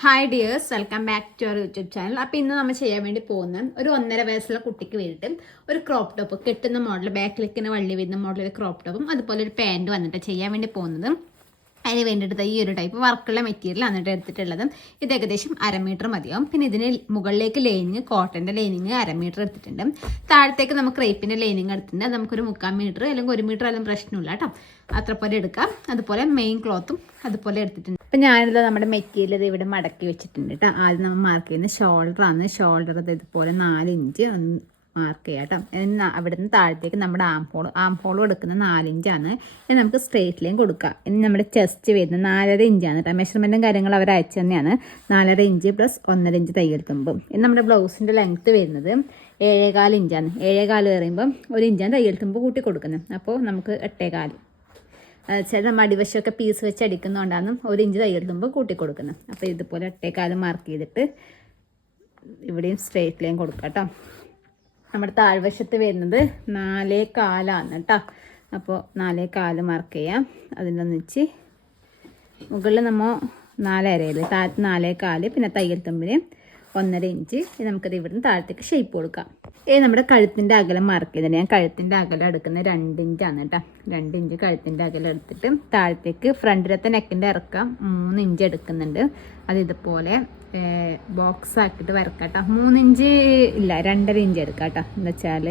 Hi dears, welcome back to our YouTube channel. അപ്പോൾ ഇന്ന് നമ്മൾ ചെയ്യാൻ വേണ്ടി പോകുന്ന ഒരു 1.5 വയസ്സുള്ള കുട്ടിക്ക് വേണ്ടിയിട്ട് ഒരു ക്രോപ്പ് ടോപ്പ് കെട്ടുന്ന മോഡൽ, ബാക്കിലേക്കിന് വള്ളി വരുന്ന മോഡൽ ഒരു ക്രോപ്പ് ടോപ്പും അതുപോലെ ഒരു പാൻറ്റ് വന്നിട്ട് ചെയ്യാൻ വേണ്ടി പോകുന്നത്. അതിന് വേണ്ടിയിട്ട് ഈ ഒരു ടൈപ്പ് വർക്കുള്ള മെറ്റീരിയൽ വന്നിട്ട് എടുത്തിട്ടുള്ളത്. ഇത് ഏകദേശം 1/2 മീറ്റർ മതിയാവും. പിന്നെ ഇതിന് മുകളിലേക്ക് ലൈനിങ്, കോട്ടൻ്റെ ലൈനിങ് 1/2 മീറ്റർ എടുത്തിട്ടുണ്ട്. താഴത്തേക്ക് നമുക്ക് ക്രേപ്പിൻ്റെ ലൈനിങ് എടുത്തിട്ടുണ്ട്. നമുക്കൊരു 3/4 മീറ്റർ അല്ലെങ്കിൽ 1 മീറ്റർ ആയാലും പ്രശ്നമില്ല കേട്ടോ. അത്ര പോലെ എടുക്കാം. അതുപോലെ മെയിൻ ക്ലോത്തും അതുപോലെ എടുത്തിട്ടുണ്ട്. അപ്പം ഞാനിത് നമ്മുടെ മെറ്റീരിയൽ ഇത് ഇവിടെ മടക്കി വെച്ചിട്ടുണ്ട് കേട്ടോ. ആദ്യം നമ്മൾ മാർക്ക് ചെയ്യുന്നത് ഷോൾഡറാണ്. ഷോൾഡർ ഇതുപോലെ 4 ഇഞ്ച് മാർക്ക് ചെയ്യാം കേട്ടോ. അവിടെ നിന്ന് താഴത്തേക്ക് നമ്മുടെ ആം ഹോളും എടുക്കുന്ന 4 ഇഞ്ചാണ്. ഇനി നമുക്ക് സ്ട്രേറ്റ് ലൈൻ കൊടുക്കാം. ഇനി നമ്മുടെ ചെസ്റ്റ് വരുന്നത് 4.5 ഇഞ്ചാണ് കേട്ടോ. മെഷർമെൻറ്റും കാര്യങ്ങളും അവർ അയച്ചു തന്നെയാണ്. 4.5 ഇഞ്ച് പ്ലസ് 1.5 ഇഞ്ച് തയ്യൽ തുമ്പും. ഇനി നമ്മുടെ ബ്ലൗസിൻ്റെ ലെങ്ത്ത് വരുന്നത് 7.25 ഇഞ്ചാണ്. 7.25 പറയുമ്പം 1 ഇഞ്ചാണ് തയ്യൽ തുമ്പ് കൂട്ടി കൊടുക്കുന്നത്. അപ്പോൾ നമുക്ക് 8.25. ചില മടിവശമൊക്കെ പീസ് വെച്ച് അടിക്കുന്നതുകൊണ്ടാണ് 1 ഇഞ്ച് തയ്യൽ തുമ്പ് കൂട്ടി കൊടുക്കുന്നത്. അപ്പോൾ ഇതുപോലെ 8.25 മാർക്ക് ചെയ്തിട്ട് ഇവിടെയും സ്ട്രേറ്റ് ലൈൻ കൊടുക്കാം കേട്ടോ. നമ്മുടെ താഴ്വശത്ത് വരുന്നത് 4.25 കേട്ടോ. അപ്പോൾ 4.25 മാർക്ക് ചെയ്യാം. അതിൻ്റെ ഒന്നിച്ച് മുകളിൽ നമ്മൾ 4.5, താഴത്ത് 4.25, പിന്നെ തയ്യൽ തുമ്പിന് 1.5 ഇഞ്ച്. നമുക്കത് ഇവിടുന്ന് താഴത്തേക്ക് ഷേപ്പ് കൊടുക്കാം. നമ്മുടെ കഴുത്തിൻ്റെ അകലം മാർക്ക് ചെയ്തിട്ടുണ്ട്. ഞാൻ കഴുത്തിൻ്റെ അകലം എടുക്കുന്നത് 2 ഇഞ്ചാണ് കേട്ടോ. 2 ഇഞ്ച് കഴുത്തിൻ്റെ അകലം എടുത്തിട്ട് താഴത്തേക്ക് ഫ്രണ്ടിലത്തെ നെക്കിൻ്റെ ഇറക്കം 3 ഇഞ്ച് എടുക്കുന്നുണ്ട്. അത് ഇതുപോലെ ബോക്സ് ആക്കിയിട്ട് വരക്കാം കേട്ടോ. 3 ഇഞ്ച് ഇല്ല, 2.5 ഇഞ്ച് എടുക്കാം കേട്ടോ. എന്താ വെച്ചാൽ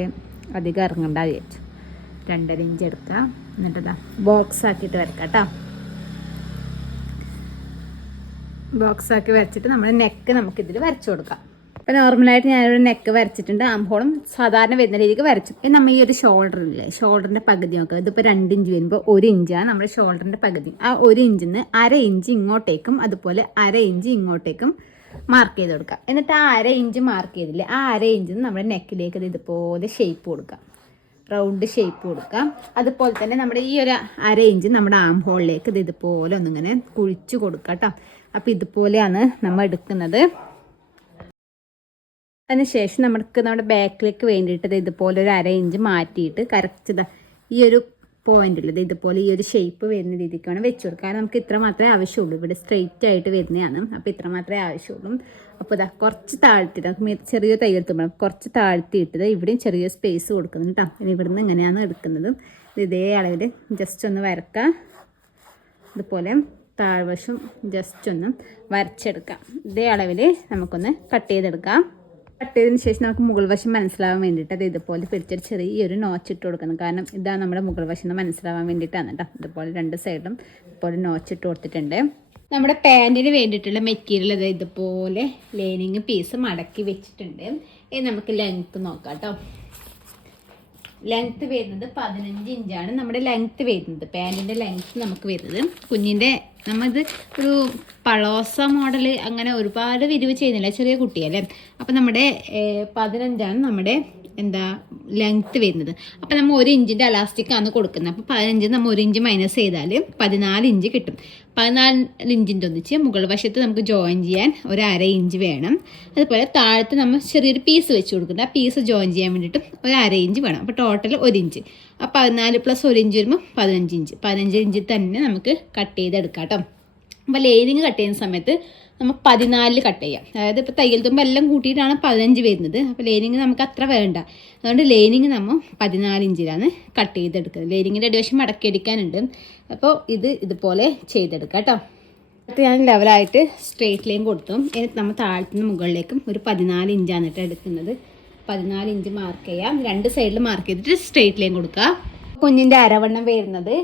അധികം ഇറങ്ങണ്ട വിചാരിച്ചു. 2.5 ഇഞ്ച് എടുക്കാം. എന്നിട്ട് ബോക്സ് ആക്കിയിട്ട് വരക്കാം കേട്ടോ. ബോക്സ് ആക്കി വരച്ചിട്ട് നമ്മുടെ നെക്ക് നമുക്കിതിൽ വരച്ചു കൊടുക്കാം. അപ്പോൾ നോർമലായിട്ട് ഞാനിവിടെ നെക്ക് വരച്ചിട്ടുണ്ട്. ആംഹോളും സാധാരണ വരുന്ന രീതിക്ക് വരച്ചു. നമ്മൾ ഈ ഒരു ഷോൾഡർ ഇല്ലേ, ഷോൾഡറിൻ്റെ പകുതി നോക്കുക. ഇതിപ്പോൾ 2 ഇഞ്ച് വരുമ്പോൾ 1 ഇഞ്ചാണ് നമ്മുടെ ഷോൾഡറിൻ്റെ പകുതി. ആ 1 ഇഞ്ചിൽ നിന്ന് 1/2 ഇഞ്ച് ഇങ്ങോട്ടേക്കും അതുപോലെ 1/2 ഇഞ്ച് ഇങ്ങോട്ടേക്കും മാർക്ക് ചെയ്ത് കൊടുക്കാം. എന്നിട്ട് ആ 1/2 ഇഞ്ച് മാർക്ക് ചെയ്തില്ലേ, ആ 1/2 ഇഞ്ചിൽ നിന്ന് നമ്മുടെ നെക്കിലേക്ക് ഇതുപോലെ ഷേപ്പ് കൊടുക്കാം. റൗണ്ട് ഷേപ്പ് കൊടുക്കാം. അതുപോലെ തന്നെ നമ്മുടെ ഈ ഒരു 1/2 ഇഞ്ച് നമ്മുടെ ആം ഹോളിലേക്ക് ഇതുപോലെ ഒന്നിങ്ങനെ കുഴിച്ച് കൊടുക്കാം കേട്ടോ. അപ്പോൾ ഇതുപോലെയാണ് നമ്മൾ എടുക്കുന്നത്. അതിനുശേഷം നമ്മുടെ ബാക്കിലേക്ക് വേണ്ടിയിട്ട് ഇതുപോലെ ഒരു 1/2 ഇഞ്ച് മാറ്റിയിട്ട് കറക്റ്റ് ഈ ഒരു പോയിന്റിൽ ഇതുപോലെ ഈ ഒരു ഷേപ്പ് വരുന്ന രീതിക്ക് വേണം വെച്ച് കൊടുക്കുക. കാരണം നമുക്ക് ഇത്ര മാത്രമേ ആവശ്യമുള്ളൂ. ഇവിടെ സ്ട്രെയിറ്റ് ആയിട്ട് വരുന്നതാണ്. അപ്പോൾ ഇത്ര മാത്രമേ ആവശ്യമുള്ളൂ. അപ്പോൾ കുറച്ച് താഴ്ത്തിയിട്ട് ചെറിയ തയ്യൽ തുമ്പ് കുറച്ച് താഴ്ത്തിയിട്ടത് ഇവിടെയും ചെറിയ സ്പേസ് കൊടുക്കുന്നുണ്ട് കേട്ടോ. ഇനി ഇവിടുന്ന് ഇങ്ങനെയാണ് എടുക്കുന്നത്. ഇതേ അളവിൽ ജസ്റ്റ് ഒന്ന് വരക്കാം. ഇതുപോലെ താഴ്വശം ജസ്റ്റ് ഒന്ന് വരച്ചെടുക്കാം. ഇതേ അളവിൽ നമുക്കൊന്ന് കട്ട് ചെയ്തെടുക്കാം. കട്ട് ചെയ്തതിന് ശേഷം നമുക്ക് മുകൾ വശം മനസ്സിലാവാൻ വേണ്ടിയിട്ട് അത് ഇതുപോലെ പിടിച്ചൊരു ചെറിയൊരു നോച്ചിട്ട് കൊടുക്കണം. കാരണം ഇതാണ് നമ്മുടെ മുകൾ വശം എന്ന് മനസ്സിലാവാൻ വേണ്ടിയിട്ടാണ് കേട്ടോ. ഇതുപോലെ 2 സൈഡും ഇതുപോലെ നോച്ചിട്ട് കൊടുത്തിട്ടുണ്ട്. നമ്മുടെ പാൻറ്റിന് വേണ്ടിയിട്ടുള്ള മെറ്റീരിയൽ ഇതുപോലെ ലൈനിങ് പീസ് മടക്കി വെച്ചിട്ടുണ്ട്. ഇനി നമുക്ക് ലെങ്ത്ത് നോക്കാം കേട്ടോ. ലെങ്ത്ത് വരുന്നത് 15 ഇഞ്ചാണ് നമ്മുടെ ലെങ്ത്ത് വരുന്നത്. പാൻറ്റിൻ്റെ ലെങ്ത്ത് നമുക്ക് വരുന്നത് കുഞ്ഞിൻ്റെ നമ്മളിത് ഒരു പളോസ മോഡൽ അങ്ങനെ ഒരുപാട് വിരിവ് ചെയ്യുന്നില്ല, ചെറിയ കുട്ടിയല്ലേ. അപ്പോൾ നമ്മുടെ 15 നമ്മുടെ ലെങ്ത്ത് വരുന്നത്. അപ്പോൾ നമ്മൾ 1 ഇഞ്ചിൻ്റെ അലാസ്റ്റിക്കാണ് കൊടുക്കുന്നത്. അപ്പോൾ 15 നമ്മൾ 1 ഇഞ്ച് മൈനസ് ചെയ്താൽ 14 ഇഞ്ച് കിട്ടും. 14 ഇഞ്ചിൻ്റെ ഒന്നിച്ച് മുകൾ വശത്ത് നമുക്ക് ജോയിൻ ചെയ്യാൻ ഒരു 1/2 ഇഞ്ച് വേണം. അതുപോലെ താഴത്ത് നമ്മൾ ചെറിയൊരു പീസ് വെച്ച് കൊടുക്കുന്നത്. ആ പീസ് ജോയിൻ ചെയ്യാൻ വേണ്ടിയിട്ട് ഒരു 1/2 ഇഞ്ച് വേണം. അപ്പോൾ ടോട്ടൽ 1 ഇഞ്ച്. അപ്പോൾ 14 + 1 ഇഞ്ച് വരുമ്പോൾ 15 ഇഞ്ച്. 15 ഇഞ്ചിൽ തന്നെ നമുക്ക് കട്ട് ചെയ്തെടുക്കാം കേട്ടോ. അപ്പോൾ ലൈനിങ് കട്ട് ചെയ്യുന്ന സമയത്ത് നമുക്ക് 14 കട്ട് ചെയ്യാം. അതായത് ഇപ്പോൾ തയ്യൽ തുമ്പ് എല്ലാം കൂട്ടിയിട്ടാണ് 15 വരുന്നത്. അപ്പോൾ ലൈനിങ് നമുക്ക് അത്ര വേണ്ട. അതുകൊണ്ട് ലൈനിങ് നമ്മൾ 14 ഇഞ്ചിലാണ് കട്ട് ചെയ്തെടുക്കുന്നത്. ലൈനിങ്ങിൻ്റെ അടിവശം മടക്കിയെടുക്കാനുണ്ട്. അപ്പോൾ ഇതുപോലെ ചെയ്തെടുക്കാം കേട്ടോ. അപ്പോൾ ഞാൻ ലെവലായിട്ട് സ്ട്രെയിറ്റ് ലൈൻ കൊടുത്തു. ഇനി നമ്മൾ താഴത്തുനിന്ന് മുകളിലേക്കും ഒരു 14 ഇഞ്ചാണ് കേട്ടോ എടുക്കുന്നത്. 14 ഇഞ്ച് മാർക്ക് ചെയ്യാം. 2 സൈഡിൽ മാർക്ക് ചെയ്തിട്ട് സ്ട്രെയിറ്റ് ലൈൻ കൊടുക്കുക. കുഞ്ഞിൻ്റെ അരവണ്ണം വരുന്നത്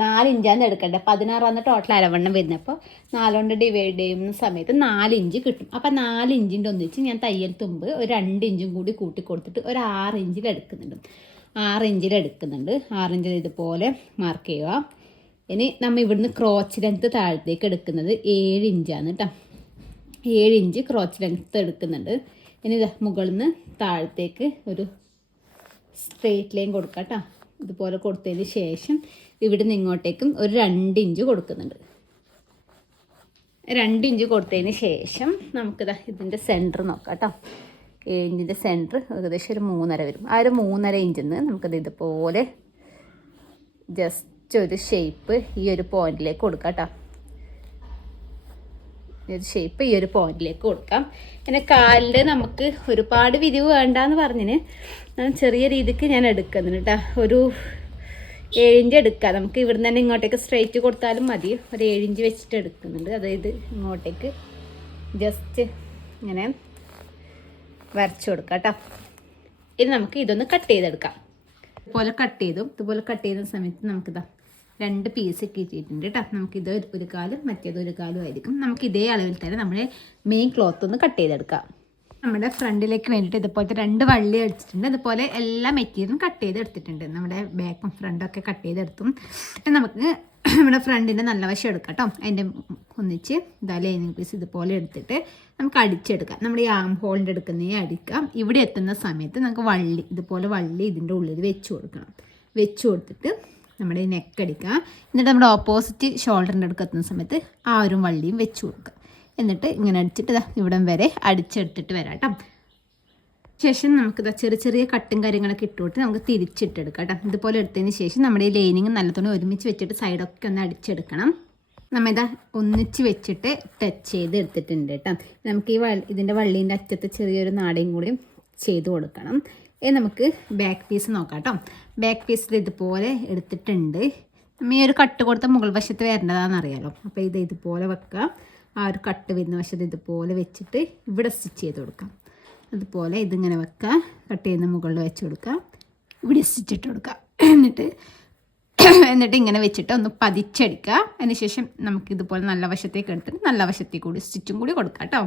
4 ഇഞ്ചാണ് എടുക്കേണ്ടത്. 16 ടോട്ടൽ അരവണ്ണം വരുന്നത്. അപ്പോൾ 4 കൊണ്ട് ഡിവൈഡ് ചെയ്യുന്ന സമയത്ത് 4 ഇഞ്ച് കിട്ടും. അപ്പോൾ 4 ഇഞ്ചിൻ്റെ ഒന്നിച്ച് ഞാൻ തയ്യൽ തുമ്പ് ഒരു 2 ഇഞ്ചും കൂടി കൂട്ടി കൊടുത്തിട്ട് ഒരു 6 ഇഞ്ചിൽ എടുക്കുന്നുണ്ട്. 6 ഇഞ്ചിൽ എടുക്കുന്നുണ്ട്. 6 ഇഞ്ചിൽ ഇതുപോലെ മാർക്ക് ചെയ്യുക. ഇനി നമ്മൾ ഇവിടുന്ന് ക്രോച്ച് ലെങ്ത്ത് താഴത്തേക്ക് എടുക്കുന്നത് 7 ഇഞ്ചാണ് കേട്ടോ. 7 ഇഞ്ച് ക്രോച്ച് ലെങ്ത്ത് എടുക്കുന്നുണ്ട്. ഇനി മുകളിൽ നിന്ന് താഴത്തേക്ക് ഒരു സ്ട്രെയിറ്റ് ലൈൻ കൊടുക്കാം കേട്ടോ. ഇതുപോലെ കൊടുത്തതിന് ശേഷം ഇവിടെ നിന്ന് ഇങ്ങോട്ടേക്കും ഒരു 2 ഇഞ്ച് കൊടുക്കുന്നുണ്ട്. 2 ഇഞ്ച് കൊടുത്തതിന് ശേഷം നമുക്കിതാ ഇതിൻ്റെ സെൻറ്റർ നോക്കാം കേട്ടോ. 7 ഇഞ്ചിൻ്റെ സെൻറ്റർ ഏകദേശം ഒരു 3.5 വരും. ആ ഒരു 3.5 ഇഞ്ചിൽ നിന്ന് നമുക്കത് ഇതുപോലെ ജസ്റ്റ് ഒരു ഷേപ്പ് ഈ ഒരു പോയിന്റിലേക്ക് കൊടുക്കാം കേട്ടോ. ഷേപ്പ് ഈ ഒരു പോയിന്റിലേക്ക് കൊടുക്കാം. പിന്നെ കാലിൽ നമുക്ക് ഒരുപാട് വിരിവ് വേണ്ടാന്ന് പറഞ്ഞിന് ഞാൻ ചെറിയ രീതിക്ക് ഞാൻ എടുക്കുന്നുണ്ട് കേട്ടോ. ഒരു 7 ഇഞ്ച് എടുക്കാം. നമുക്ക് ഇവിടുന്ന് തന്നെ ഇങ്ങോട്ടേക്ക് സ്ട്രെയിറ്റ് കൊടുത്താലും മതി. ഒരു 7 ഇഞ്ച് വെച്ചിട്ട് എടുക്കുന്നുണ്ട്. അതായത് ഇങ്ങോട്ടേക്ക് ജസ്റ്റ് ഇങ്ങനെ വരച്ചു കൊടുക്കാം കേട്ടോ. ഇനി നമുക്ക് ഇതൊന്ന് കട്ട് ചെയ്തെടുക്കാം. ഇതുപോലെ കട്ട് ചെയ്യുന്ന സമയത്ത് നമുക്കിതാ 2 പീസ് കിട്ടിയിട്ടുണ്ട് കേട്ടോ. നമുക്കിത് ഒരു കാലും മറ്റേത് ഒരു കാലും ആയിരിക്കും. നമുക്ക് ഇതേ അളവിൽ തന്നെ നമ്മുടെ മെയിൻ ക്ലോത്ത് ഒന്ന് കട്ട് ചെയ്തെടുക്കാം. നമ്മുടെ ഫ്രണ്ടിലേക്ക് വേണ്ടിയിട്ട് ഇതുപോലത്തെ 2 വള്ളി അടിച്ചിട്ടുണ്ട്. അതുപോലെ എല്ലാ മെറ്റീരിയലും കട്ട് ചെയ്തെടുത്തിട്ടുണ്ട്. നമ്മുടെ ബാക്കും ഫ്രണ്ടും ഒക്കെ കട്ട് ചെയ്തെടുത്തും നമുക്ക് നമ്മുടെ ഫ്രണ്ടിൻ്റെ നല്ല വശം എടുക്കാം കേട്ടോ. അതിൻ്റെ ഒന്നിച്ച് ഇതാ ലൈനിങ് പീസ് ഇതുപോലെ എടുത്തിട്ട് നമുക്ക് അടിച്ചെടുക്കാം. നമ്മുടെ ഈ ആം ഹോളിൻ്റെ എടുക്കുന്നേ അടിക്കാം. ഇവിടെ എത്തുന്ന സമയത്ത് നമുക്ക് ഇതുപോലെ വള്ളി ഇതിൻ്റെ ഉള്ളിൽ വെച്ച് കൊടുക്കണം. വെച്ച് കൊടുത്തിട്ട് നമ്മുടെ ഈ നെക്ക് അടിക്കുക. എന്നിട്ട് നമ്മുടെ ഓപ്പോസിറ്റ് ഷോൾഡറിൻ്റെ അടുക്ക് എത്തുന്ന സമയത്ത് ആ ഒരു വള്ളിയും വെച്ച് കൊടുക്കുക. എന്നിട്ട് ഇങ്ങനെ അടിച്ചിട്ട് ഇവിടം വരെ അടിച്ചെടുത്തിട്ട് വരാം കേട്ടോ. ശേഷം നമുക്കിതാ ചെറിയ കട്ടും കാര്യങ്ങളൊക്കെ ഇട്ടുകൊടുത്ത് നമുക്ക് തിരിച്ചിട്ടെടുക്കാം കേട്ടോ. ഇതുപോലെ എടുത്തതിന് ശേഷം നമ്മുടെ ഈ ലൈനിങ് നല്ല തുണി ഒരുമിച്ച് വെച്ചിട്ട് സൈഡൊക്കെ ഒന്ന് അടിച്ചെടുക്കണം. നമ്മളിതാ ഒന്നിച്ച് വെച്ചിട്ട് ടച്ച് ചെയ്ത് എടുത്തിട്ടുണ്ട് കേട്ടോ. നമുക്ക് ഇതിൻ്റെ വള്ളീൻ്റെ അറ്റത്ത് ചെറിയൊരു നാടയും കൂടി ചെയ്ത് കൊടുക്കണം. നമുക്ക് ബാക്ക് പീസ് നോക്കാം കേട്ടോ. ബാക്ക് പീസിൽ ഇതുപോലെ എടുത്തിട്ടുണ്ട്. നമ്മൾ ഈ ഒരു കട്ട് കൊടുത്ത മുകൾ വശത്ത് വരേണ്ടതാണെന്ന് അറിയാലോ. അപ്പോൾ ഇതുപോലെ വെക്കാം. ആ ഒരു കട്ട് വരുന്ന വശത്ത് ഇതുപോലെ വെച്ചിട്ട് ഇവിടെ സ്റ്റിച്ച് ചെയ്ത് കൊടുക്കാം. അതുപോലെ ഇതിങ്ങനെ വെക്കുക. കട്ട് ചെയ്യുന്ന മുകളിൽ വെച്ച് കൊടുക്കുക. ഇവിടെ സ്റ്റിച്ച് ഇട്ട് കൊടുക്കുക. എന്നിട്ട് ഇങ്ങനെ വെച്ചിട്ട് ഒന്ന് പതിച്ചടിക്കുക. അതിന് ശേഷം നമുക്കിതുപോലെ നല്ല വശത്തേക്ക് എടുത്തിട്ട് നല്ല വശത്തേക്ക് കൂടി സ്റ്റിച്ചും കൂടി കൊടുക്കാം കേട്ടോ.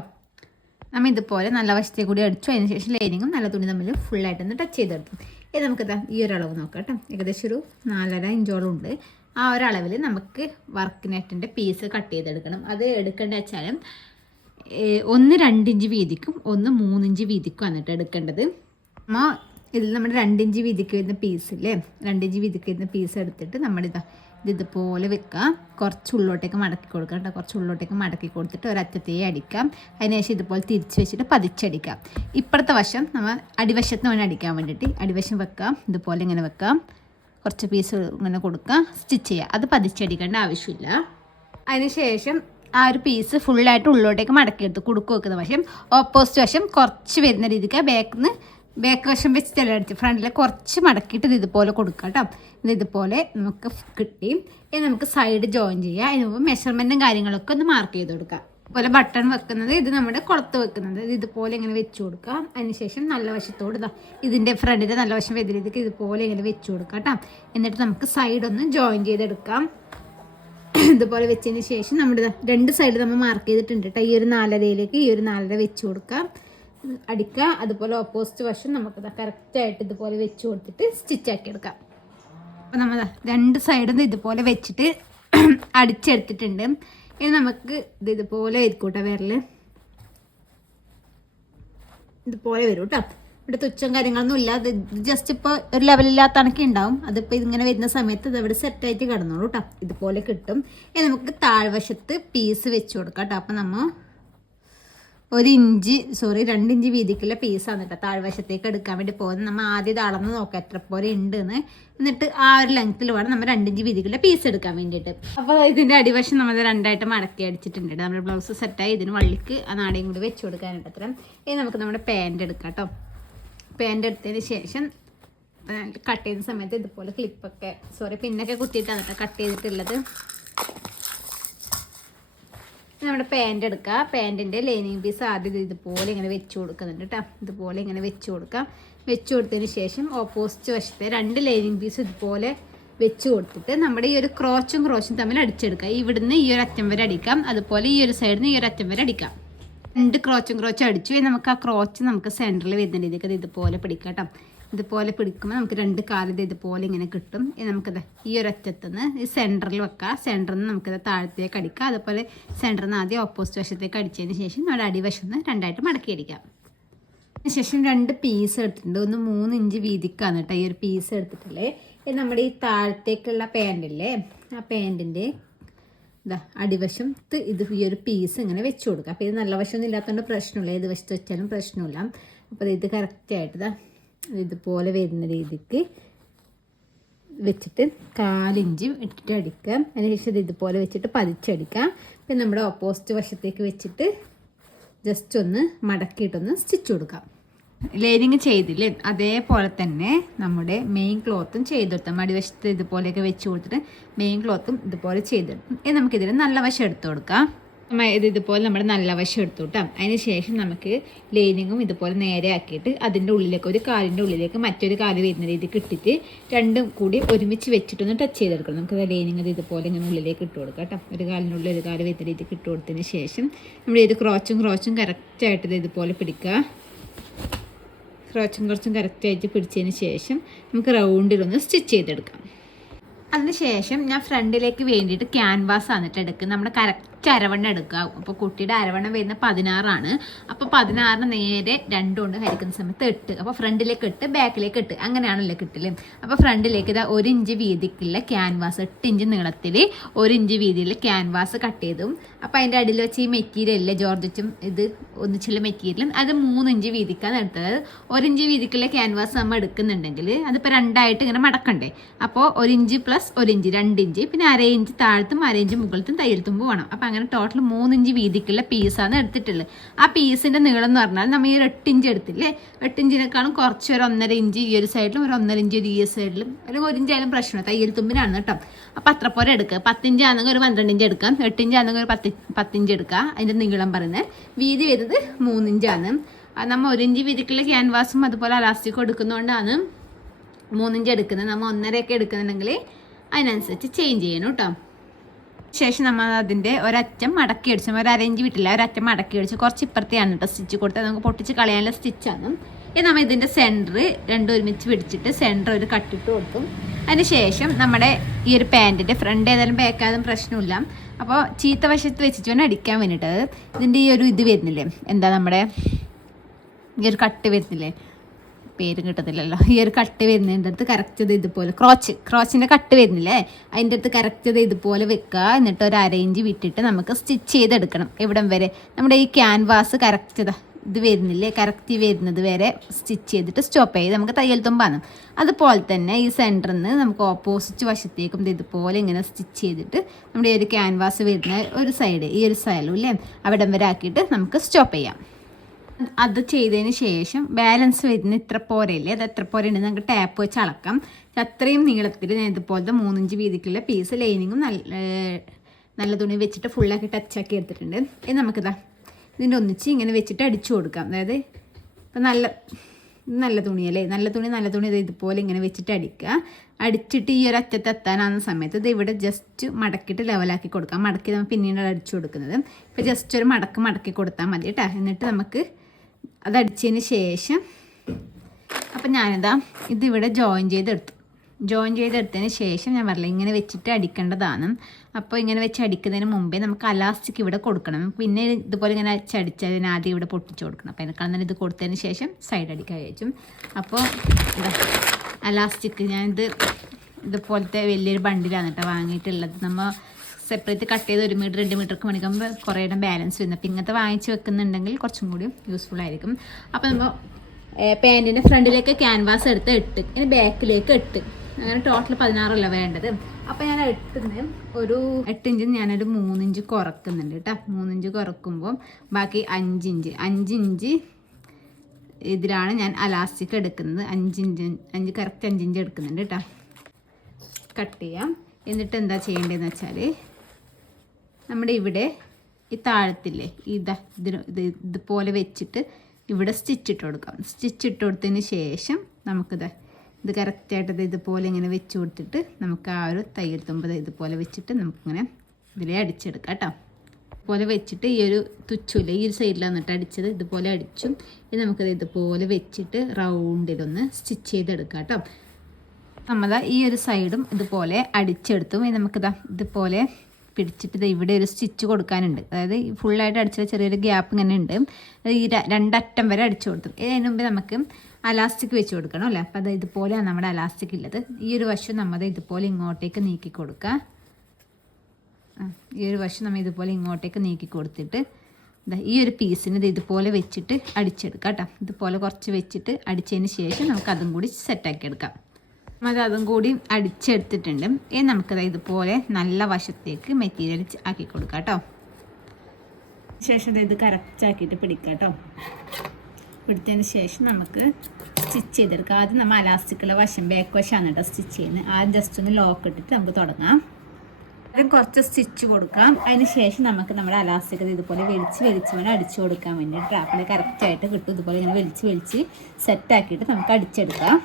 നമ്മൾ ഇതുപോലെ നല്ല വശത്തേക്ക് കൂടി അടിച്ചു. അതിന് ശേഷം ലൈനിങ്ങും നല്ല തുണി തമ്മിൽ ഫുള്ളായിട്ടൊന്ന് ടച്ച് ചെയ്തെടുക്കും. ഇത് നമുക്കിതാ ഈ ഒരു അളവ് നോക്കാം കേട്ടോ. ഏകദേശം ഒരു 4.5 ഇഞ്ചോളം ഉണ്ട്. ആ ഒരളവിൽ നമുക്ക് വർക്ക് നെറ്റിൻ്റെ പീസ് കട്ട് ചെയ്തെടുക്കണം. അത് എടുക്കേണ്ടത് വെച്ചാലും ഒന്ന് 2 ഇഞ്ച് വീതിക്കും ഒന്ന് 3 ഇഞ്ച് വീതിക്കും വന്നിട്ട് എടുക്കേണ്ടത്. ഇതിൽ നമ്മൾ 2 ഇഞ്ച് വീതിക്ക് വരുന്ന പീസില്ലേ, 2 ഇഞ്ച് വീതിക്ക് വരുന്ന പീസ് എടുത്തിട്ട് ഇതുപോലെ വെക്കുക. കുറച്ച് ഉള്ളോട്ടേക്ക് മടക്കി കൊടുക്കാം കേട്ടോ. കുറച്ച് ഉള്ളോട്ടേക്ക് മടക്കി കൊടുത്തിട്ട് ഒരറ്റത്തേ അടിക്കാം. അതിനുശേഷം ഇതുപോലെ തിരിച്ച് വെച്ചിട്ട് പതിച്ചടിക്കാം. ഇപ്പുറത്തെ വശം നമ്മൾ അടിവശത്ത് വേണം അടിക്കാൻ വേണ്ടിയിട്ട് അടിവശം വെക്കാം. ഇതുപോലെ ഇങ്ങനെ വെക്കാം. കുറച്ച് പീസ് ഇങ്ങനെ കൊടുക്കുക. സ്റ്റിച്ച് ചെയ്യുക. അത് പതിച്ചടിക്കേണ്ട ആവശ്യമില്ല. അതിനുശേഷം ആ ഒരു പീസ് ഫുള്ളായിട്ട് ഉള്ളോട്ടേക്ക് മടക്കിയെടുത്ത് കുടുക്ക് വെക്കുന്ന വശം ഓപ്പോസിറ്റ് വശം കുറച്ച് വരുന്ന രീതിക്ക് ബാക്ക് വശം വെച്ചിട്ടല്ല അടിച്ച് ഫ്രണ്ടിൽ കുറച്ച് മടക്കിയിട്ട് ഇതുപോലെ കൊടുക്കുക കേട്ടോ. ഇതുപോലെ നമുക്ക് കിട്ടി. ഇനി നമുക്ക് സൈഡ് ജോയിൻ ചെയ്യുക. അതിന് മുമ്പ് മെഷർമെൻറ്റും കാര്യങ്ങളൊക്കെ ഒന്ന് മാർക്ക് ചെയ്ത് കൊടുക്കുക. അതുപോലെ ബട്ടൺ വെക്കുന്നത് ഇത് നമ്മുടെ കുളത്ത് വെക്കുന്നത് ഇതുപോലെ ഇങ്ങനെ വെച്ച് കൊടുക്കുക. അതിനുശേഷം നല്ല വശത്തോട് ഇതിൻ്റെ ഫ്രണ്ടിൻ്റെ നല്ല വശം വരുന്ന രീതിക്ക് ഇതുപോലെ ഇങ്ങനെ വെച്ച് കൊടുക്കുക കേട്ടോ. എന്നിട്ട് നമുക്ക് സൈഡ് ഒന്ന് ജോയിൻ ചെയ്തെടുക്കാം. ഇതുപോലെ വെച്ചതിന് ശേഷം നമ്മുടെ 2 സൈഡ് നമ്മൾ മാർക്ക് ചെയ്തിട്ടുണ്ട് കേട്ടോ. ഈ ഒരു 4.5യിലേക്ക് ഈ ഒരു 4.5 വെച്ച് കൊടുക്കാം, അടിക്കുക. അതുപോലെ ഓപ്പോസിറ്റ് വശം നമുക്ക് കറക്റ്റായിട്ട് ഇതുപോലെ വെച്ച് കൊടുത്തിട്ട് സ്റ്റിച്ചാക്കി എടുക്കാം. അപ്പോൾ നമ്മൾ 2 സൈഡും ഇതുപോലെ വെച്ചിട്ട് അടിച്ചെടുത്തിട്ടുണ്ട്. ഇനി നമുക്ക് ഇതുപോലെ ആയിരിക്കൂട്ടോ വിരൽ ഇതുപോലെ വരും കേട്ടോ. ഇവിടെ തുച്ഛം കാര്യങ്ങളൊന്നും ഇല്ല. അത് ജസ്റ്റ് ഇപ്പോൾ ഒരു ലെവലില്ലാത്ത കണക്ക് ഉണ്ടാവും. അതിപ്പോൾ ഇതിങ്ങനെ വരുന്ന സമയത്ത് ഇതവിടെ സെറ്റായിട്ട് കിടന്നോളൂ കേട്ടോ. ഇതുപോലെ കിട്ടും. ഇനി നമുക്ക് താഴ്വശത്ത് പീസ് വെച്ച് കൊടുക്കാം കേട്ടോ. അപ്പോൾ നമ്മൾ 2 ഇഞ്ച് വീതിക്കുള്ള പീസാണ് കേട്ടോ താഴ്വശത്തേക്ക് എടുക്കാൻ വേണ്ടി പോകുന്നത്. നമ്മൾ ആദ്യം അളന്ന് നോക്കാം എത്ര പോലെ ഉണ്ടെന്ന്. എന്നിട്ട് ആ ഒരു ലെങ്ത്തിൽ വേണം നമ്മൾ 2 ഇഞ്ച് വീതിക്കുള്ള പീസ് എടുക്കാൻ വേണ്ടിയിട്ട്. അപ്പോൾ ഇതിൻ്റെ അടിവശം നമ്മൾ 2ആയിട്ട് മടക്കി അടിച്ചിട്ടുണ്ട്. നമ്മുടെ ബ്ലൗസ് സെറ്റായി ഇതിന് വള്ളിക്ക് ആ നാടയും കൂടി വെച്ച് കൊടുക്കാനായിട്ട് അത്ര. ഇനി നമുക്ക് നമ്മുടെ പാൻറ് എടുക്കാം കേട്ടോ. പാൻറ് എടുത്തതിന് ശേഷം കട്ട് ചെയ്യുന്ന സമയത്ത് ഇതുപോലെ പിന്നൊക്കെ കുത്തിയിട്ടാണ് കേട്ടോ കട്ട് ചെയ്തിട്ടുള്ളത്. നമ്മുടെ പാൻറ് എടുക്കുക. പാൻറ്റിൻ്റെ ലൈനിങ് പീസ് ആദ്യം ഇതുപോലെ ഇങ്ങനെ വെച്ച് കൊടുക്കുന്നുണ്ട് കേട്ടോ. ഇതുപോലെ ഇങ്ങനെ വെച്ച് കൊടുക്കാം. വെച്ച് കൊടുത്തതിന് ശേഷം ഓപ്പോസിറ്റ് വശത്തെ 2 ലൈനിങ് പീസ് ഇതുപോലെ വെച്ച് കൊടുത്തിട്ട് നമ്മുടെ ഈ ഒരു ക്രോച്ചും തമ്മിൽ അടിച്ചെടുക്കുക. ഇവിടുന്ന് ഈ ഒരു അറ്റം വരെ അടിക്കാം. അതുപോലെ ഈ ഒരു സൈഡിൽ നിന്ന് ഈ ഒരു അറ്റം വരെ അടിക്കാം. 2 ക്രോച്ചും അടിച്ചു. നമുക്ക് ആ ക്രോച്ച് നമുക്ക് സെൻറ്ററിൽ വരുന്ന രീതിക്ക് അത് ഇതുപോലെ പിടിക്കാം കേട്ടോ. ഇതുപോലെ പിടിക്കുമ്പോൾ നമുക്ക് 2 കാലിത് ഇതുപോലെ ഇങ്ങനെ കിട്ടും. നമുക്കത് ഈ ഒരു അറ്റത്തുനിന്ന് ഈ സെൻറ്ററിൽ വെക്കാം. സെൻറ്ററിൽ നിന്ന് നമുക്കത് താഴത്തേക്ക് അടിക്കാം. അതുപോലെ സെൻറ്ററിൽ നിന്ന് ആദ്യം ഓപ്പോസിറ്റ് വശത്തേക്ക് അടിച്ചതിന് ശേഷം നമ്മുടെ അടിവശം 2ആയിട്ട് മടക്കി അടിക്കാം. അതിനുശേഷം 2 പീസ് എടുത്തിട്ടുണ്ട്. ഒന്ന് 3 ഇഞ്ച് വീതിക്കാണ് കേട്ടോ ഈ ഒരു പീസ് എടുത്തിട്ടുള്ളത്. നമ്മുടെ ഈ താഴത്തേക്കുള്ള പാൻറ്റില്ലേ, ആ പാൻറ്റിൻ്റെ അടിവശത്ത് ഈ ഒരു പീസ് ഇങ്ങനെ വെച്ച് കൊടുക്കുക. അപ്പോൾ ഇത് നല്ല വശമൊന്നും ഇല്ലാത്തതുകൊണ്ട് പ്രശ്നമില്ല. ഏത് വശത്ത് വെച്ചാലും പ്രശ്നമില്ല. അപ്പോൾ ഇത് കറക്റ്റായിട്ട് ഇതുപോലെ വരുന്ന രീതിക്ക് വെച്ചിട്ട് 1/4 ഇഞ്ച് ഇട്ടിട്ട് അടിക്കുക. അതിനുശേഷം ഇത് ഇതുപോലെ വെച്ചിട്ട് പതിച്ചടിക്കുക. പിന്നെ നമ്മുടെ ഓപ്പോസിറ്റ് വശത്തേക്ക് വെച്ചിട്ട് ജസ്റ്റ് ഒന്ന് മടക്കിയിട്ടൊന്ന് സ്റ്റിച്ച് കൊടുക്കാം. ലൈനിങ് ചെയ്തില്ലേ അതേപോലെ തന്നെ നമ്മുടെ മെയിൻ ക്ലോത്തും ചെയ്തെടുത്താൽ മടിവശത്ത് ഇതുപോലെയൊക്കെ വെച്ച് കൊടുത്തിട്ട് മെയിൻ ക്ലോത്തും ഇതുപോലെ ചെയ്തെടുക്കും. ഇനി നമുക്കിതിൽ നല്ല വശം എടുത്തു കൊടുക്കാം. ഇതുപോലെ നമ്മുടെ നല്ല വശം എടുത്തു കിട്ടാം. അതിന് ശേഷം നമുക്ക് ലൈനിങ്ങും ഇതുപോലെ നേരെ ആക്കിയിട്ട് അതിൻ്റെ ഉള്ളിലേക്ക് ഒരു കാലിൻ്റെ ഉള്ളിലേക്ക് മറ്റൊരു കാല് വരുന്ന രീതിക്ക് ഇട്ടിട്ട് രണ്ടും കൂടി ഒരുമിച്ച് വെച്ചിട്ടൊന്ന് ടച്ച് ചെയ്തെടുക്കണം. നമുക്ക് ലൈനിങ് ഇതുപോലെ ഇങ്ങനെ ഉള്ളിലേക്ക് ഇട്ട് കൊടുക്കാം കേട്ടോ. ഒരു കാലിനുള്ളിൽ ഒരു കാല് വരുന്ന രീതിക്ക് ഇട്ട് കൊടുത്തതിന് ശേഷം നമ്മൾ ഇത് ക്രോച്ചും കറക്റ്റായിട്ട് ഇതുപോലെ പിടിക്കുക. ക്രോച്ചും കറക്റ്റായിട്ട് പിടിച്ചതിന് ശേഷം നമുക്ക് റൗണ്ടിലൊന്ന് സ്റ്റിച്ച് ചെയ്തെടുക്കാം. അതിന് ശേഷം ഞാൻ ഫ്രണ്ടിലേക്ക് വേണ്ടിയിട്ട് ക്യാൻവാസ് വന്നിട്ട് എടുക്കുക. നമ്മുടെ കറക്റ്റ് അരവണ്ണം എടുക്കുക. അപ്പോൾ കുട്ടിയുടെ അരവണ്ണം വരുന്ന 16 അപ്പോൾ 16 നേരെ 2 കൊണ്ട് ഹരിക്കുന്ന സമയത്ത് 8. അപ്പോൾ ഫ്രണ്ടിലേക്ക് 8 ബാക്കിലേക്ക് 8 അങ്ങനെയാണല്ലോ കിട്ടല്. അപ്പോൾ ഫ്രണ്ടിലേക്ക് ഇതാ 1 ഇഞ്ച് വീതിക്കുള്ള ക്യാൻവാസ് 8 ഇഞ്ച് നീളത്തിൽ 1 ഇഞ്ച് വീതിയിൽ ക്യാൻവാസ് കട്ട് ചെയ്തും. അപ്പോൾ അതിൻ്റെ അടിയിൽ വെച്ച് ഈ മെറ്റീരിയലിലെ ജോർജറ്റും ഇത് ഒന്നിച്ചുള്ള മെറ്റീരിയലും അത് 3 ഇഞ്ച് വീതിക്കാണ് എടുത്തത്. 1 ഇഞ്ച് വീതിക്കുള്ള ക്യാൻവാസ് നമ്മൾ എടുക്കുന്നുണ്ടെങ്കിൽ അതിപ്പോൾ 2 ഇങ്ങനെ മടക്കണ്ടേ. അപ്പോൾ 1 ഇഞ്ച് പ്ലസ് 1 ഇഞ്ച് 2 ഇഞ്ച് പിന്നെ 1/2 ഇഞ്ച് താഴത്തും 1/2 ഇഞ്ച് മുകളിലത്തും തയ്യൽ തുമ്പ് വേണം. അപ്പോൾ അങ്ങനെ ടോട്ടൽ 3 ഇഞ്ച് വീതിക്കുള്ള പീസാണ് എടുത്തിട്ടുള്ളത്. ആ പീസിൻ്റെ നീളം എന്ന് പറഞ്ഞാൽ നമ്മൾ ഈ ഒരു 8 ഇഞ്ച് എടുത്തില്ലേ 8 ഇഞ്ചിനേക്കാളും കുറച്ച് ഒരു 1.5 ഇഞ്ച് ഈ ഒരു സൈഡിലും ഒരു 1.5 ഇഞ്ച് ഈ സൈഡിലും അല്ലെങ്കിൽ 1 ഇഞ്ചായാലും പ്രശ്നമാണ്. തയ്യൽ തുമ്പിനാണ് കേട്ടോ. അപ്പോൾ അത്ര പോലെ എടുക്കുക. 10 ഇഞ്ച് ആണെങ്കിൽ ഒരു 12 ഇഞ്ച് എടുക്കാം. 8 ഇഞ്ച് ആണെങ്കിൽ ഒരു 10 ഇഞ്ച് എടുക്കുക. അതിൻ്റെ നീളം പറയുന്നത് വീതി വരുന്നത് 3 ഇഞ്ചാണ്. നമ്മൾ 1 ഇഞ്ച് വീതിക്കുള്ള ക്യാൻവാസും അതുപോലെ അലാസ്റ്റിക്കും എടുക്കുന്നതുകൊണ്ടാണ് 3 ഇഞ്ച് എടുക്കുന്നത്. നമ്മൾ 1.5 എടുക്കുന്നുണ്ടെങ്കിൽ അതിനനുസരിച്ച് ചേഞ്ച് ചെയ്യണം കേട്ടോ. ശേഷം നമ്മൾ അതിൻ്റെ ഒരറ്റം മടക്കി അടിച്ചു. ഒരു 1/2 ഇഞ്ച് വിട്ടില്ല ഒരറ്റം മടക്കി അടിച്ച് കുറച്ച് ഇപ്പുറത്തെയാണ് കേട്ടോ സ്റ്റിച്ച് കൊടുത്തത്. നമുക്ക് പൊട്ടിച്ച് കളയാനുള്ള സ്റ്റിച്ചാണ്. ഇത് നമ്മൾ ഇതിൻ്റെ സെൻറ്റർ രണ്ടും ഒരുമിച്ച് പിടിച്ചിട്ട് സെൻറ്റർ ഒരു കട്ടിട്ട് കൊടുക്കും. അതിന് ശേഷം നമ്മുടെ ഈ ഒരു പാൻറ്റിൻ്റെ ഫ്രണ്ട് ഏതായാലും ബാക്കായാലും പ്രശ്നമില്ല. അപ്പോൾ ചീത്ത വശത്ത് വെച്ചിട്ട് വേണം അടിക്കാൻ വേണ്ടിയിട്ട്. ഇതിൻ്റെ ഈ ഒരു ഇത് വരുന്നില്ലേ എന്താ നമ്മുടെ ഈ ഒരു കട്ട് വരുന്നില്ലേ പേര് കിട്ടത്തില്ലല്ലോ. ഈ ഒരു കട്ട് വരുന്നതിൻ്റെ അടുത്ത് കറക്റ്റ് ഇതുപോലെ ക്രോച്ചിൻ്റെ കട്ട് വരുന്നില്ലേ അതിൻ്റെ അടുത്ത് കറക്റ്റ് ഇതുപോലെ വെക്കുക. എന്നിട്ട് ഒരു 1/2 ഇഞ്ച് വിട്ടിട്ട് നമുക്ക് സ്റ്റിച്ച് ചെയ്തെടുക്കണം. എവിടം വരെ നമ്മുടെ ഈ ക്യാൻവാസ് കറക്റ്റ് ഇത് വരുന്നില്ലേ കറക്റ്റ് വരുന്നത് വരെ സ്റ്റിച്ച് ചെയ്തിട്ട് സ്റ്റോപ്പ് ചെയ്ത് നമുക്ക് തയ്യൽ തുമ്പാണ്. അതുപോലെ തന്നെ ഈ സെൻറ്ററിൽ നിന്ന് നമുക്ക് ഓപ്പോസിറ്റ് വശത്തേക്കും ഇതുപോലെ ഇങ്ങനെ സ്റ്റിച്ച് ചെയ്തിട്ട് നമ്മുടെ ഈ ഒരു ക്യാൻവാസ് വരുന്ന ഒരു സൈഡ് ഈ ഒരു സൈഡും ഇല്ലേ അവിടം വരെ ആക്കിയിട്ട് നമുക്ക് സ്റ്റോപ്പ് ചെയ്യാം. അത് ചെയ്തതിന് ശേഷം ബാലൻസ് വരുന്ന ഇത്ര പോരയില്ലേ അത് എത്ര പോര ഉണ്ടെന്ന് നമുക്ക് ടാപ്പ് വെച്ച് അളക്കാം. അത്രയും നീളത്തിൽ ഞാൻ ഇതുപോലത്തെ 3 ഇഞ്ച് വീതിക്കുള്ള പീസ് ലൈനിങ്ങും നല്ല തുണി വെച്ചിട്ട് ഫുള്ളാക്കി ടച്ചാക്കി എടുത്തിട്ടുണ്ട്. ഇത് നമുക്കിതാ ഇതിൻ്റെ ഒന്നിച്ച് ഇങ്ങനെ വെച്ചിട്ട് അടിച്ചു കൊടുക്കാം. അതായത് ഇപ്പം നല്ല തുണിയല്ലേ നല്ല തുണി ഇത് ഇതുപോലെ ഇങ്ങനെ വെച്ചിട്ട് അടിക്കുക. അടിച്ചിട്ട് ഈ ഒരു അറ്റത്ത് എത്താനാകുന്ന സമയത്ത് ഇത് ഇവിടെ ജസ്റ്റ് മടക്കിയിട്ട് ലെവലാക്കി കൊടുക്കാം. മടക്കി നമ്മൾ പിന്നീട് അടിച്ചു കൊടുക്കുന്നത്. ഇപ്പോൾ ജസ്റ്റ് ഒരു മടക്കി കൊടുത്താൽ മതി കേട്ടോ. എന്നിട്ട് നമുക്ക് അത് അടിച്ചതിന് ശേഷം അപ്പം ഞാനിതാ ഇതിവിടെ ജോയിൻ ചെയ്തെടുത്തതിന് ശേഷം ഞാൻ പറഞ്ഞില്ല ഇങ്ങനെ വെച്ചിട്ട് അടിക്കേണ്ടതാണ്. അപ്പോൾ ഇങ്ങനെ വെച്ച് അടിക്കുന്നതിന് മുമ്പേ നമുക്ക് അലാസ്റ്റിക് ഇവിടെ കൊടുക്കണം. പിന്നെ ഇതുപോലെ ഇങ്ങനെ അടിച്ചതിന് ആദ്യം ഇവിടെ പൊട്ടിച്ച് കൊടുക്കണം. അപ്പോൾ അതിനെക്കാളും ഇത് കൊടുത്തതിന് ശേഷം സൈഡ് അടിക്കാൻ കഴിച്ചും. അപ്പോൾ അലാസ്റ്റിക് ഞാനിത് ഇതുപോലത്തെ വലിയൊരു ബണ്ടിലാണ് കേട്ടോ വാങ്ങിയിട്ടുള്ളത്. നമ്മൾ സെപ്പറേറ്റ് കട്ട് ചെയ്ത് 1 മീറ്റർ 2 മീറ്റർക്ക് മണിക്കുമ്പോൾ കുറേ ഇടം ബാലൻസ് വരുന്നത്. അപ്പോൾ ഇങ്ങനത്തെ വാങ്ങിച്ച് വെക്കുന്നുണ്ടെങ്കിൽ കുറച്ചും കൂടി യൂസ്ഫുൾ ആയിരിക്കും. അപ്പോൾ നമ്മൾ പാൻറ്റിൻ്റെ ഫ്രണ്ടിലേക്ക് ക്യാൻവാസ് എടുത്ത് 8 ഇനി ബാക്കിലേക്ക് 8 അങ്ങനെ ടോട്ടൽ 16 വേണ്ടത്. അപ്പോൾ ഞാൻ 8 ഇഞ്ച് ഞാനൊരു 3 ഇഞ്ച് കുറക്കുന്നുണ്ട് കേട്ടോ. 3 ഇഞ്ച് കുറക്കുമ്പോൾ ബാക്കി 5 ഇഞ്ച് ഇതിലാണ് ഞാൻ അലാസ്റ്റിക് എടുക്കുന്നത്. 5 കറക്റ്റ് 5 ഇഞ്ച് എടുക്കുന്നുണ്ട് കേട്ടോ. കട്ട് ചെയ്യാം. എന്നിട്ട് എന്താ ചെയ്യേണ്ടതെന്ന് വെച്ചാൽ നമ്മുടെ ഇവിടെ ഈ താഴത്തില്ലേ ഇതുപോലെ വെച്ചിട്ട് ഇവിടെ സ്റ്റിച്ച് ഇട്ട് കൊടുക്കാം. സ്റ്റിച്ച് ഇട്ട് കൊടുത്തതിന് ശേഷം ഇത് കറക്റ്റായിട്ട് ഇതുപോലെ ഇങ്ങനെ വെച്ച് കൊടുത്തിട്ട് നമുക്ക് ആ ഒരു തയ്യൽ തുമ്പ് ഇതുപോലെ വെച്ചിട്ട് നമുക്കിങ്ങനെ ഇതിലേ അടിച്ചെടുക്കാം കേട്ടോ. ഇതുപോലെ വെച്ചിട്ട് ഈ ഒരു തുച്ചില്ല ഈ ഒരു സൈഡിൽ വന്നിട്ട് അടിച്ചത് ഇതുപോലെ അടിച്ചു. ഇത് നമുക്കത് ഇതുപോലെ വെച്ചിട്ട് റൗണ്ടിലൊന്ന് സ്റ്റിച്ച് ചെയ്തെടുക്കാം കേട്ടോ. നമ്മൾ ഈ ഒരു സൈഡും ഇതുപോലെ അടിച്ചെടുത്തു. നമുക്കിതാ ഇതുപോലെ പിടിച്ചിട്ട് ഇവിടെ ഒരു സ്റ്റിച്ച് കൊടുക്കാനുണ്ട്. അതായത് ഫുള്ളായിട്ട് അടിച്ച ചെറിയൊരു ഗ്യാപ്പ് ഇങ്ങനെ ഉണ്ട്. ഈ 2 അറ്റം വരെ അടിച്ചു കൊടുത്തു. ഇതിന് മുമ്പ് നമുക്ക് അലാസ്റ്റിക് വെച്ച് കൊടുക്കണം അല്ലേ. അപ്പോൾ അത് ഇതുപോലെയാണ് നമ്മുടെ അലാസ്റ്റിക് ഉള്ളത്. ഈ ഒരു വശം നമ്മൾ ഇതുപോലെ ഇങ്ങോട്ടേക്ക് നീക്കി കൊടുക്കുക. ഈ ഒരു വശം നമ്മൾ ഇതുപോലെ ഇങ്ങോട്ടേക്ക് നീക്കി കൊടുത്തിട്ട് ഈ ഒരു പീസിന് ഇതുപോലെ വെച്ചിട്ട് അടിച്ചെടുക്കാം കേട്ടോ. ഇതുപോലെ കുറച്ച് വെച്ചിട്ട് അടിച്ചതിന് ശേഷം നമുക്ക് അതും കൂടി സെറ്റാക്കി എടുക്കാം. അതും കൂടി അടിച്ചെടുത്തിട്ടുണ്ട്. ഇനി നമുക്കത് ഇതുപോലെ നല്ല വശത്തേക്ക് മെറ്റീരിയൽ ആക്കി കൊടുക്കാം കേട്ടോ. ശേഷം ഇത് കറക്റ്റാക്കിയിട്ട് പിടിക്കാം കേട്ടോ. പിടിച്ചതിന് ശേഷം നമുക്ക് സ്റ്റിച്ച് ചെയ്തെടുക്കാം. ആദ്യം നമ്മൾ അലാസ്റ്റിക്കുള്ള വശം ബാക്ക് വശമാണ് കേട്ടോ സ്റ്റിച്ച് ചെയ്യുന്നത്. ആദ്യം ജസ്റ്റ് ഒന്ന് ലോക്ക് ഇട്ടിട്ട് നമുക്ക് തുടങ്ങാം. ആദ്യം കുറച്ച് സ്റ്റിച്ച് കൊടുക്കാം. അതിന് ശേഷം നമുക്ക് നമ്മുടെ അലാസ്റ്റിക് ഇതുപോലെ വലിച്ച് വേണം അടിച്ചു കൊടുക്കാൻ വേണ്ടി. ട്രാപ്പിൽ കറക്റ്റായിട്ട് കിട്ടും. ഇതുപോലെ ഇങ്ങനെ വലിച്ച് സെറ്റാക്കിയിട്ട് നമുക്ക് അടിച്ചെടുക്കാം.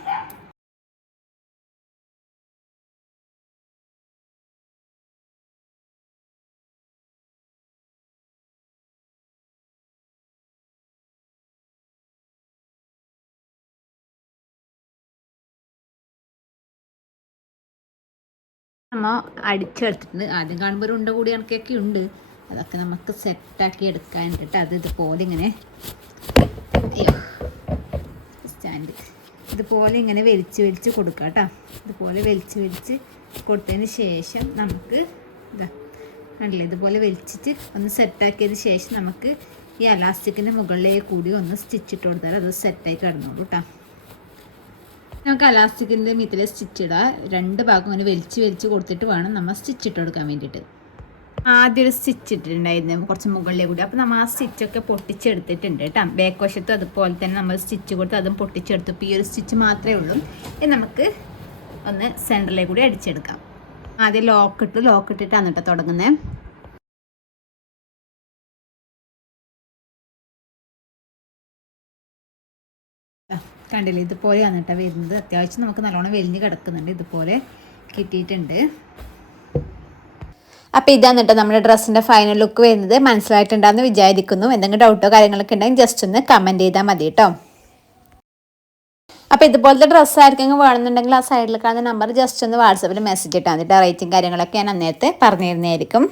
നമ്മൾ അടിച്ചെടുത്തിട്ടുണ്ട്. ആദ്യം കാണുമ്പോൾ ഒരു ഉണ്ട കൂടി കണക്കൊക്കെ ഉണ്ട്. അതൊക്കെ നമുക്ക് സെറ്റാക്കി എടുക്കാൻ കേട്ടോ. അത് ഇതുപോലെ ഇങ്ങനെ സ്റ്റാൻഡ് ഇതുപോലെ ഇങ്ങനെ വലിച്ച് കൊടുക്കുക കേട്ടോ. ഇതുപോലെ വലിച്ച് കൊടുത്തതിന് ശേഷം നമുക്ക് ഇതാ കണ്ടില്ലേ, ഇതുപോലെ വലിച്ചിട്ട് ഒന്ന് സെറ്റാക്കിയതിന് ശേഷം നമുക്ക് ഈ അലാസ്റ്റിക്കിൻ്റെ മുകളിലേക്ക് കൂടി ഒന്ന് സ്റ്റിച്ചിട്ട് കൊടുത്താൽ അത് സെറ്റായി കിടന്നോളൂ കേട്ടോ. നമുക്ക് അലാസ്റ്റിക്കിൻ്റെ മീത്തിലെ സ്റ്റിച്ച് ഇടാം. രണ്ട് ഭാഗം അങ്ങനെ വലിച്ച് കൊടുത്തിട്ട് വേണം നമ്മൾ സ്റ്റിച്ച് ഇട്ട് കൊടുക്കാൻ വേണ്ടിയിട്ട്. ആദ്യം ഒരു സ്റ്റിച്ച് ഇട്ടിട്ടുണ്ടായിരുന്നു കുറച്ച് മുകളിലേ കൂടി. അപ്പോൾ നമ്മൾ ആ സ്റ്റിച്ചൊക്കെ പൊട്ടിച്ചെടുത്തിട്ടുണ്ട് കേട്ടോ. ബാക്ക് വശത്തും അതുപോലെ തന്നെ നമ്മൾ സ്റ്റിച്ച് കൊടുത്ത് അതും പൊട്ടിച്ചെടുത്തു. ഇപ്പോൾ ഈ ഒരു സ്റ്റിച്ച് മാത്രമേ ഉള്ളൂ. ഇത് നമുക്ക് ഒന്ന് സെൻറ്ററിലേ കൂടി അടിച്ചെടുക്കാം. ആദ്യം ലോക്ക് ഇട്ടിട്ടാണ് കേട്ടോ തുടങ്ങുന്നത്. കണ്ടില്ലേ, ഇതുപോലെയാണ് കേട്ടോ വരുന്നത്. അത്യാവശ്യം നമുക്ക് നല്ലോണം വെലിഞ്ഞ് കിടക്കുന്നുണ്ട്. ഇതുപോലെ കിട്ടിയിട്ടുണ്ട്. അപ്പോൾ ഇതാണ് കേട്ടോ നമ്മുടെ ഡ്രസ്സിൻ്റെ ഫൈനൽ ലുക്ക് വരുന്നത്. മനസ്സിലായിട്ടുണ്ടാകുമെന്ന് വിചാരിക്കുന്നു. എന്തെങ്കിലും ഡൗട്ടോ കാര്യങ്ങളൊക്കെ ഉണ്ടെങ്കിൽ ജസ്റ്റ് ഒന്ന് കമൻറ്റ് ചെയ്താൽ മതി കേട്ടോ. അപ്പോൾ ഇതുപോലത്തെ ഡ്രസ്സ് ആർക്കെങ്കിലും വേണമെന്നുണ്ടെങ്കിൽ ആ സൈഡിൽ കാണുന്ന നമ്പർ ജസ്റ്റ് ഒന്ന് വാട്സാപ്പിൽ മെസ്സേജ് ഇട്ടാൽ മതി. റേറ്റും കാര്യങ്ങളൊക്കെ ഞാൻ അന്നേരത്തെ പറഞ്ഞു തരുന്നതായിരിക്കും.